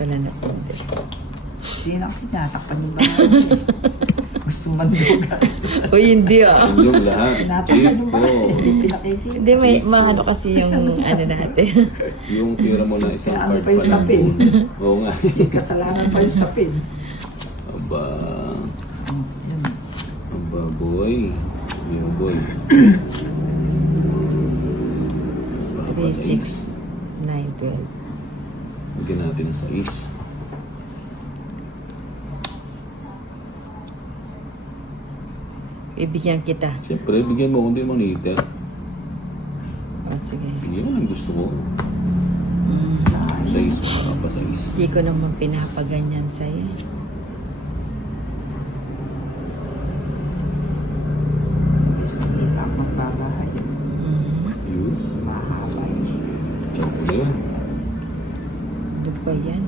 Wala na po. Hindi na kasi natakpan yung bahay. Gusto mandugan. Uy, hindi ah. Yung lahat. Natakpan yung bahay. Ito. Hindi pinakikita. Hindi, may mahalo kasi yung ano natin. Yung tira mo na isang Ano part pa yung pa lang. sapin? Oo nga. Hindi kasalanan pa yung sapin. Aba. Yun. Aba, boy. Yung boy. 3, 6, 9, 12. Lagyan natin ng 6. Ibigyan kita. Siyempre, bigyan mo kundi manita. O, sige. Bigyan mo lang gusto mo. Mm. 6. Para pa 6. Hindi ko naman pinapaganyan sa'yo. Gusto nila ako magbabahay. Yun. Mahaba yun. Tsaka ko na yun. Ano ba yan?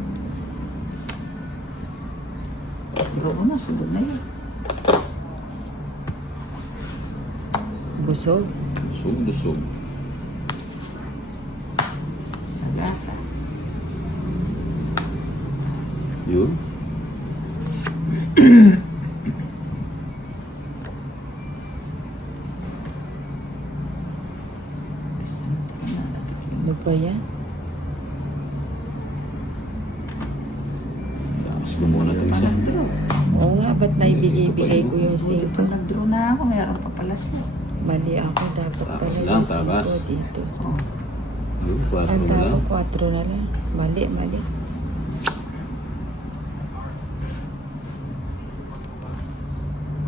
Pero una, sunod na yun. Busog? Dusog. Sa lasa. Yun. Ano ba yan? Tapos mo muna ito isa. Nag-draw. Oo nga, ba't naibigay-bigay ko yung Buti 5? pa nag-draw na ako. Mayroon pa pala siya. Mali ako, dapat Takas pala lang, yung 5 takas. dito. Oh. Yun, 4 Ang na lang. dapat 4 na lang. Mali.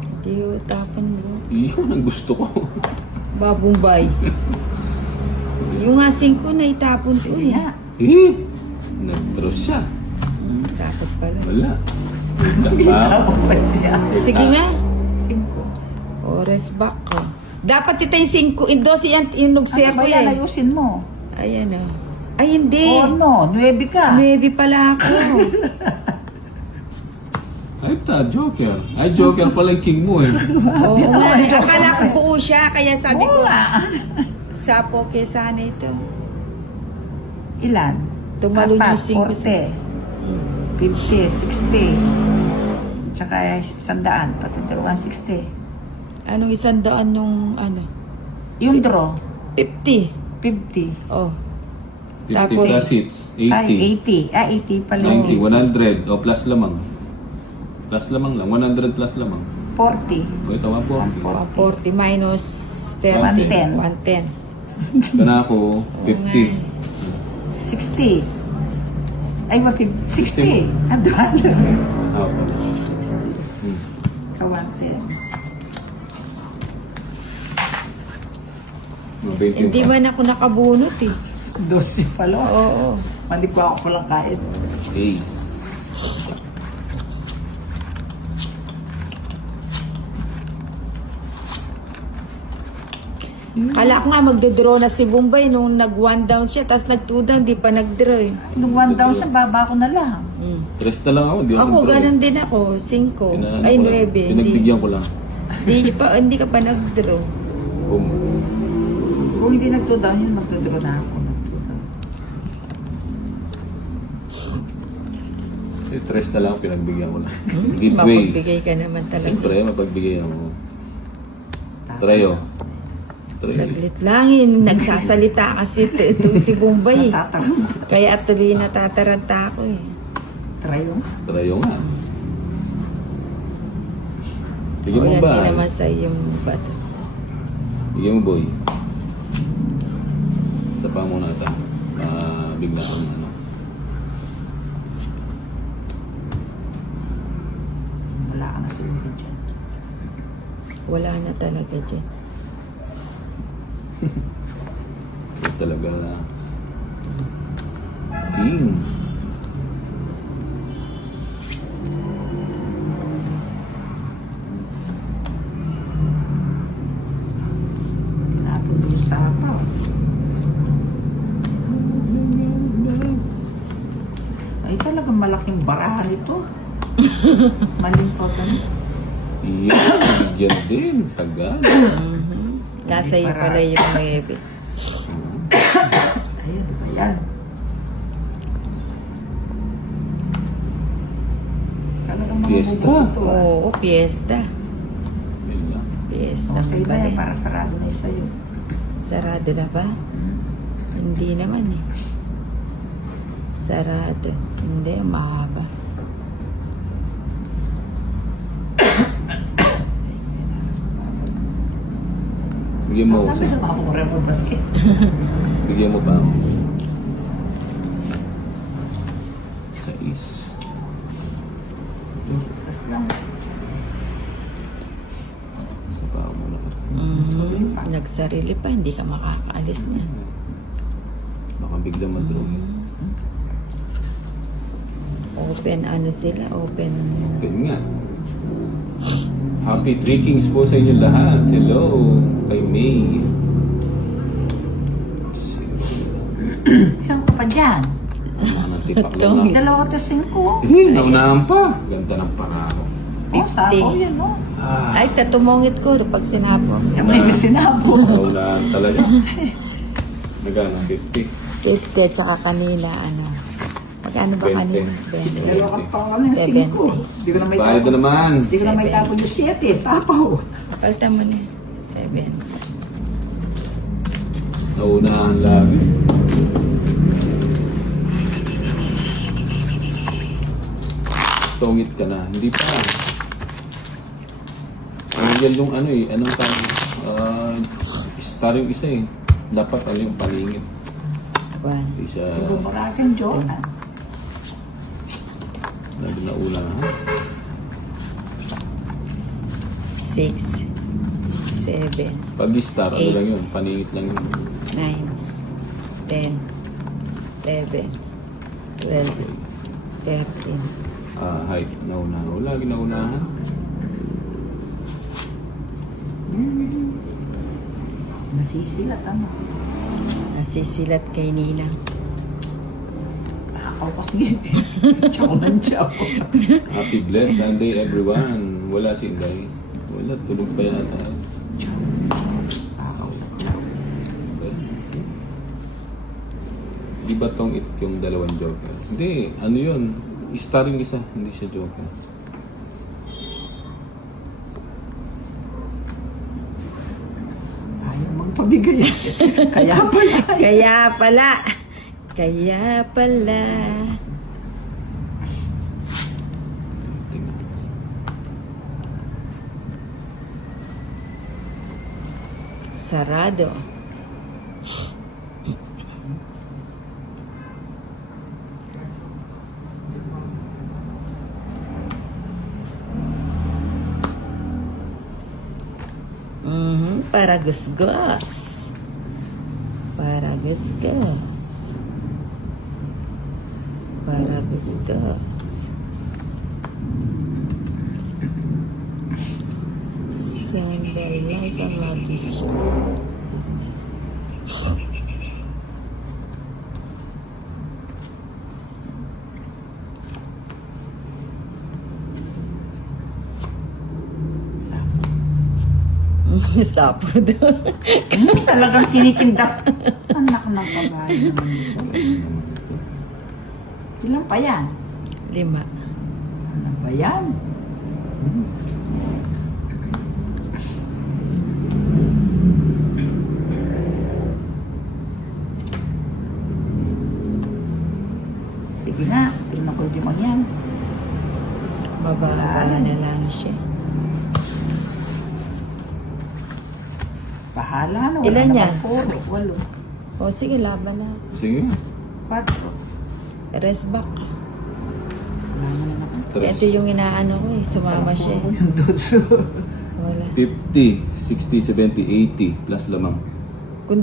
Hindi yung tapan mo. Iyon ang gusto ko. Babumbay. Yung nga 5 na itapon ko Sige eh. nga. Nag-draw siya. Dapat pala. Wala. Tapa. Tapos pa siya. Sige nga. 5. Oras back ko. Dapat ito yung 5. Indos yan, inugsiya Ano ko ba yan? eh. Ayusin mo. Ayan o. Ay, hindi. Oh no, 9 ka. 9 pala ako. Ay, Joker. Ay, Joker pala yung king mo eh. Oo nga. Akala ko buo siya, kaya sabi Oo ko, nga. sa poke sana ito. Ilan? Tumalon yung 5 40, 50, 60. Tsaka 100, pati 160. Anong 100 nung ano? Yung draw, 50. 50. Oh. 50 Tapos- plus hits. Ay, 80. 80. 80 pala. 90. 100. O, plus lamang. Plus lamang lang. 100 plus lamang. 40. O, ito 140. 40 minus 110. 110. Kana ako, 50. 60. Ay, 60. Ang dahil. Ah, 60. Kawante. mga 20 Hindi pa. man ako nakabunot eh. 12 pala. Oo. Malikwa ako lang kahit. Ace. Kala ko nga magdodraw na si Bombay nung nag-1 down siya, tapos nag-2 down, di pa nag-draw eh. Nung 1 down siya, baba ko na lang. Tres na lang ako. Di Ako, nag-draw ganun eh. din ako. 5. Pinaano Ay, ko lang. 9. Pinagbigyan ko lang. Hindi ka pa nag-draw. Boom. Kung hindi nagto-down yun, magto-draw na ako. Tres na lang pinagbigyan ko lang. Giveaway. Mapagbigay ka naman talaga. Siyempre, mapagbigyan ako. Treo. Saglit lang yun. Nagsasalita kasi itong si Bombay. Natatakot. Kaya tuloy natataranta ako eh. Try yung. Treo nga. Bigyan O mo yan, ba? di naman sa yung bato. Bigyan mo, boy. Isa pa muna ito. Bigla kang ano. Wala ka na siguro dyan. Wala na talaga dyan. Ito talaga. King. Pinatuloy sa apa. Ay, talagang malaking barahan ito. Maling pa kami. Iyan. Bigyan din. Tagal. Nasa iyo pala yung 9. Ayun, ayan. Talagang mga Fiesta. bubuto, ah. Oo, fiesta. Yun lang. Fiesta. O, sa iba pala. yan, para sarado na yung sa'yo. Sarado na ba? Hindi naman eh. Sarado. Hindi, mahaba. Bigyan mo ako. Sabi na mga forever basket. Bigyan mo pa ako. Sais. Sa pa mo na. Nagsarili pa, hindi ka makakaalis niyan. Baka bigla mag-draw. Open ano sila, open. Pwede nga. Happy drinkings po sa inyo lahat. Hello, kay May. Ilang ka pa dyan? Mga tipak lang na. Dalawa to 5. Naunahan pa. Ganda ng parako. Oh, sapo yan, no? Ah, Ay, tatumongit ko pag sinapo. Yung may sinabo. naunahan talaga. Nagano, 50. 50 at saka kanina, ano. Magkano ba 20. kanina? 20. Dalawa ka pa kami ng 5. Hindi ko na may Bayad na naman. Hindi ko na may tapo yung 7. Sapaw. Palta mo na. 7. Naunahan lagi. Tungit ka na. Hindi pa. Yan yung ano eh. Anong tawag? Star yung isa eh. Dapat ano yung palingit. 1. Hindi siya Bumarakan, Jonah. lalo na unahan. 6. 7. Pag star, ano Eight. lang yun? Paningit lang yun. 9. 10. 11. 12. 13. Height. Naunahan. Lagi naunahan. Nasisilat, ano? Nasisilat kay Nina. Ako kasi. Chow man chow. Happy blessed Sunday everyone. Wala si Inday. Wala. Tulog pa yata. Di ba tong it yung dalawang joker? Hindi. Ano yun? Star yung isa. Hindi siya joker. Ayaw magpabigay. Kaya pala. Kaya pala. Kaya pala. Sarado. Para gusgos. Para gusgos. Para gusgos. Sandal like a lucky sword. Sapo daw. Talagang kinikindak. Anak ng kabayo naman ito. Ilan pa yan? 5. Ano ba yan? Sige na, tingnan ko yung limang yan. Mababa na lang siya. Bahala na. Wala Ilan naman yan? 4, 8. O sige, laban na. Sige. 4. Rest back. Wala na naman ako. Kaya ito yung inaano ko eh. Sumama siya eh. Yung dotso. Wala. 50, 60, 70, 80 plus lamang. Kung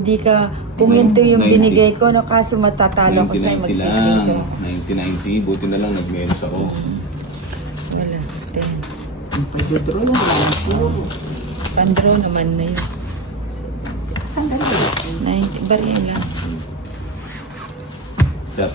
ito yung 90. binigay ko, no, kaso matatalo ko sa'yo, 90 magsising ko. lang. 90, buti na lang nag-menos ako. Wala. 10. Yung pag-draw yung wala ng puro. Pandraw naman na yun. Saan dalawa? 90. Bariya lang. Tap.